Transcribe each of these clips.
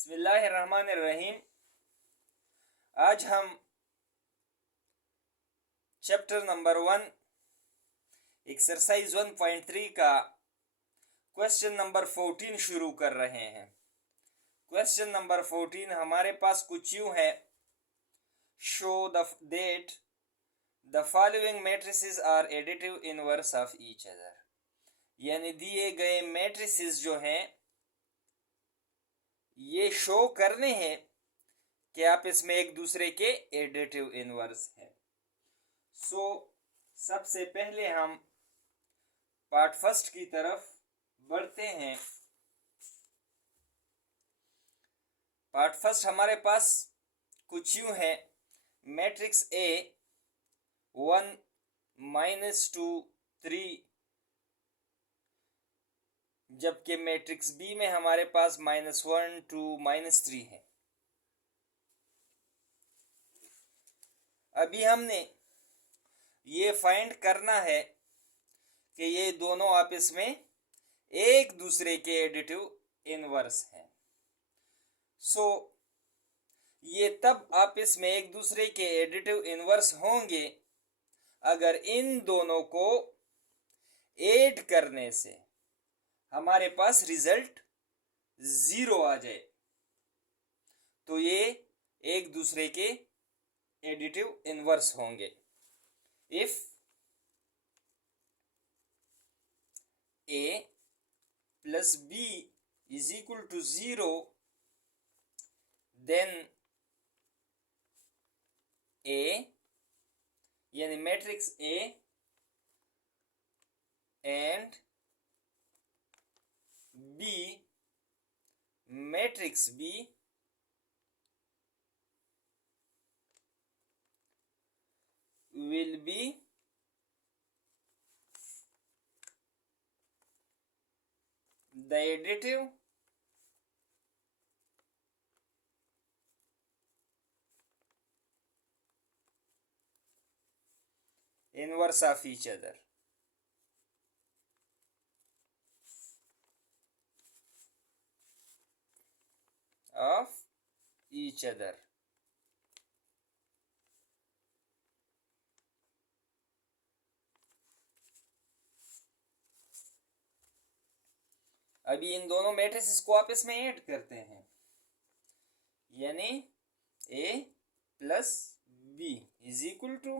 बिस्मिल्लाहिर्रहमानिर्रहीम। आज हम चैप्टर नंबर 1 एक्सरसाइज 1.3 का क्वेश्चन नंबर 14 शुरू कर रहे हैं। क्वेश्चन नंबर 14 हमारे पास कुछ यूं है। Show the that the following matrices are additive inverse of each other, यानी दिए गए मैट्रिसेस जो हैं ये शो करने हैं कि आप इसमें एक दूसरे के एडिटिव इनवर्स हैं। सबसे पहले हम पार्ट फर्स्ट की तरफ बढ़ते हैं। पार्ट फर्स्ट हमारे पास कुछ यूं है। मैट्रिक्स ए 1 -2 3, जबकि मैट्रिक्स बी में हमारे पास -1 2 -3 है। अभी हमने ये फाइंड करना है कि ये दोनों आपस में एक दूसरे के एडिटिव इनवर्स हैं। ये तब आपस में एक दूसरे के एडिटिव इनवर्स होंगे अगर इन दोनों को ऐड करने से हमारे पास रिजल्ट 0 आ जाए, तो ये एक दूसरे के एडिटिव इनवर्स होंगे। If a plus b is equal to 0, then a यानी matrix A and B matrix B will be the additive inverse of each other. Of each other. अभी इन दोनों मैट्रिसेस को आपस में ऐड करते हैं, यानी A plus B is equal to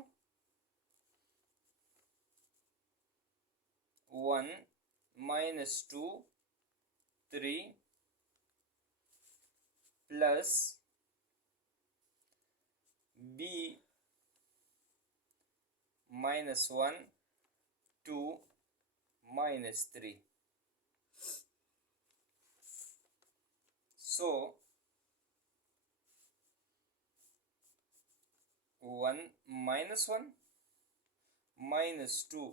1 -2 3 plus B -1 2 -3। So 1 -1 -2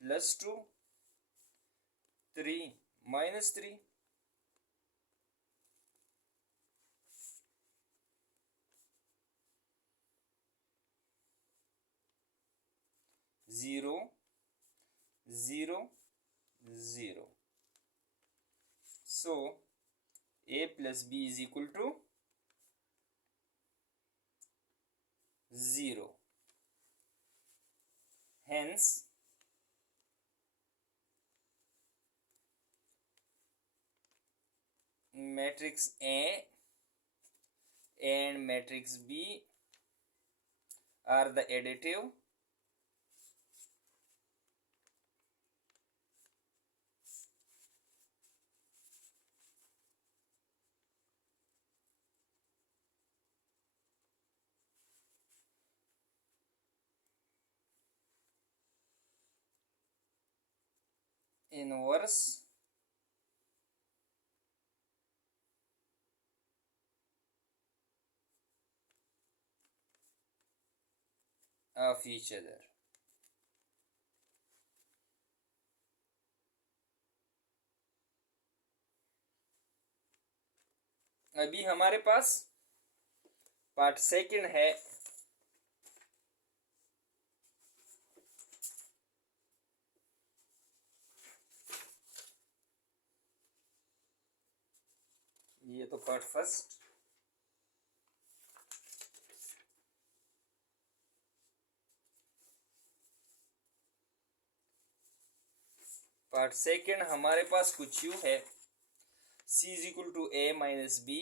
plus 2 3 -3 0 0 0। So A plus B is equal to 0. Hence matrix A and matrix B are the additive inverse of each other. अभी हमारे पास पार्ट सेकंड है। ये तो part first. Part second हमारे पास कुछ यूं है, c is equal to a minus B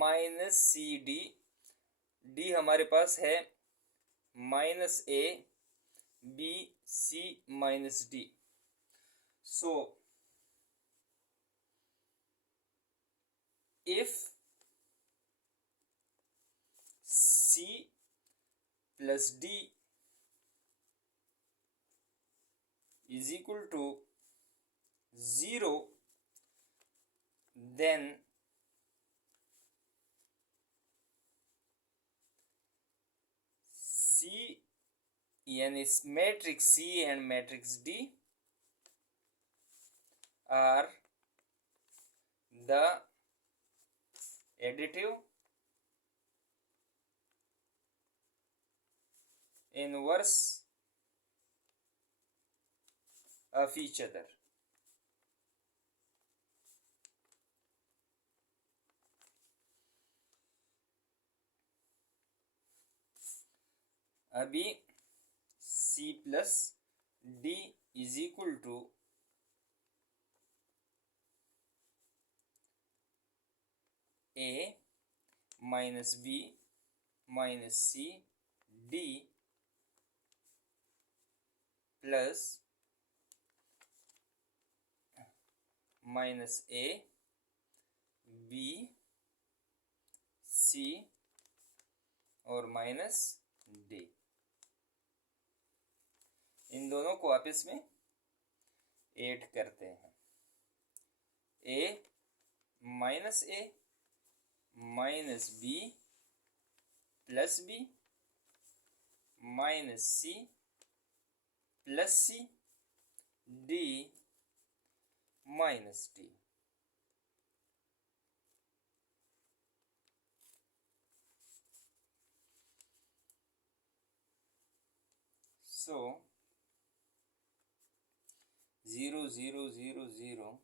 minus C D. D हमारे पास है minus a b c minus D. So if c plus d is equal to 0, then C यानी matrix C and matrix D are the additive inverse of each other। अभी C plus D is equal to A minus B minus C D plus minus A B C और minus D। इन दोनों को आपस में add करते हैं। A minus A minus B plus B minus C plus C D minus D। So 0 0 0 0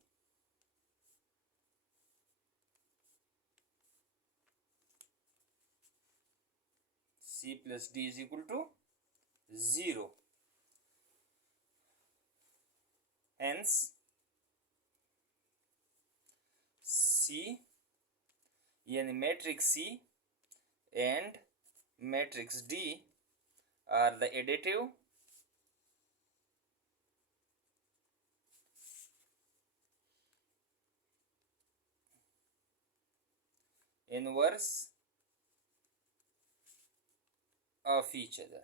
C plus D is equal to 0। Hence C यानी matrix C and matrix D are the additive inverse of each other।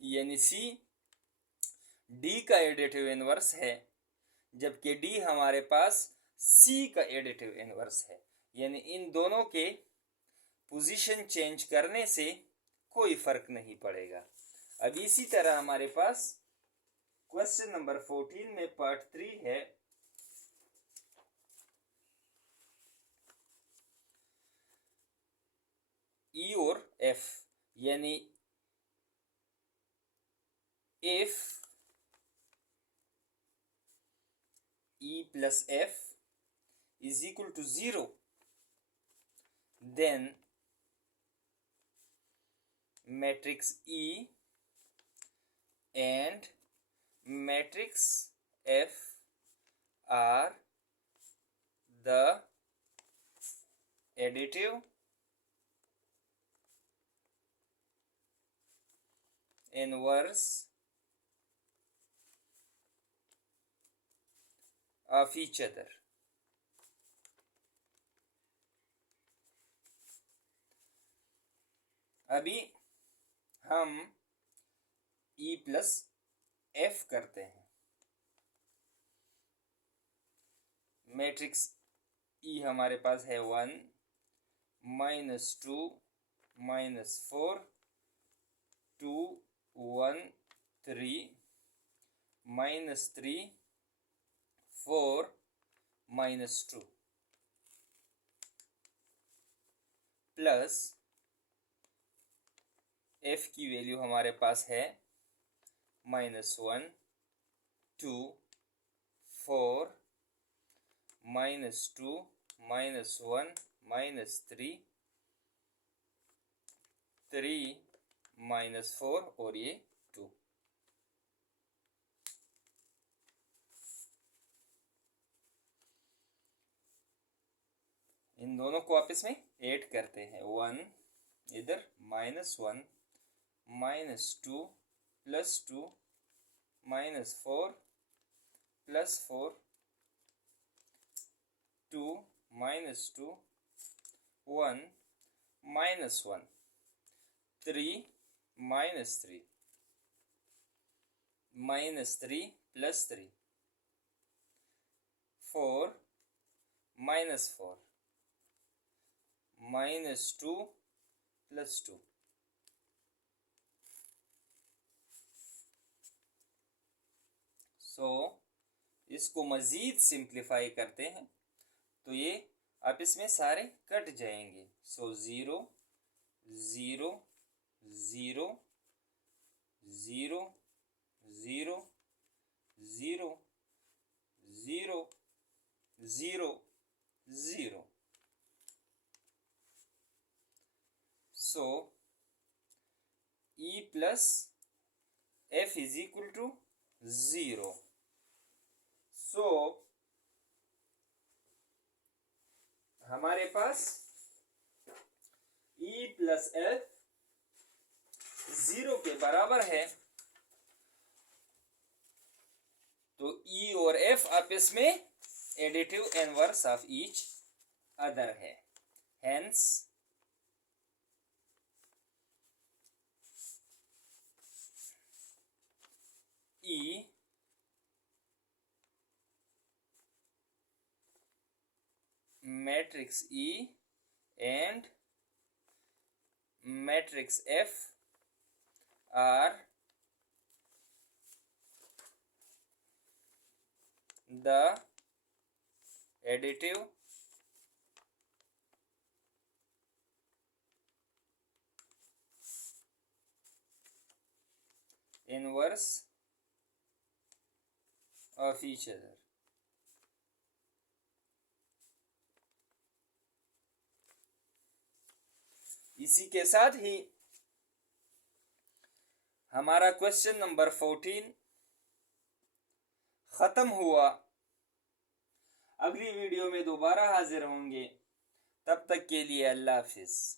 यानी C D का additive inverse है, जबकि D हमारे पास C का additive inverse है। यानी इन दोनों के पोजीशन चेंज करने से कोई फर्क नहीं पड़ेगा। अब इसी तरह हमारे पास क्वेश्चन नंबर 14 में पार्ट 3 है। E और F यानी if E plus F is equal to 0, then matrix E and matrix F are the additive inverse of each other। अभी हम E प्लस F करते हैं। मैट्रिक्स E हमारे पास है 1 माइनस 2 माइनस 4 2 1 3 माइनस 3 4 माइनस 2 प्लस F की वैल्यू हमारे पास है -1 2 -2 -1 -3 3 -4 और ये 2। इन दोनों को आपस में ऐड करते हैं। 1 इधर -1 -2 +2 -4 +4 2 -2 1 -1 3 -3 -3 +3 4 -4 -2 +2। सो इसको मज़ीद सिंप्लीफाई करते हैं तो ये आप इसमें सारे कट जाएंगे। So 0 0 0 0 0 0 0 0 0। So E plus F is equal to 0। So हमारे पास E प्लस F 0 के बराबर है, तो E और F आपस में additive inverse of each other है। Hence E matrix E and matrix F are the additive inverse of each other। इसी के साथ ही हमारा क्वेश्चन नंबर 14 ख़त्म हुआ। अगली वीडियो में दोबारा हाजिर होंगे, तब तक के लिए अल्लाह हाफिज़।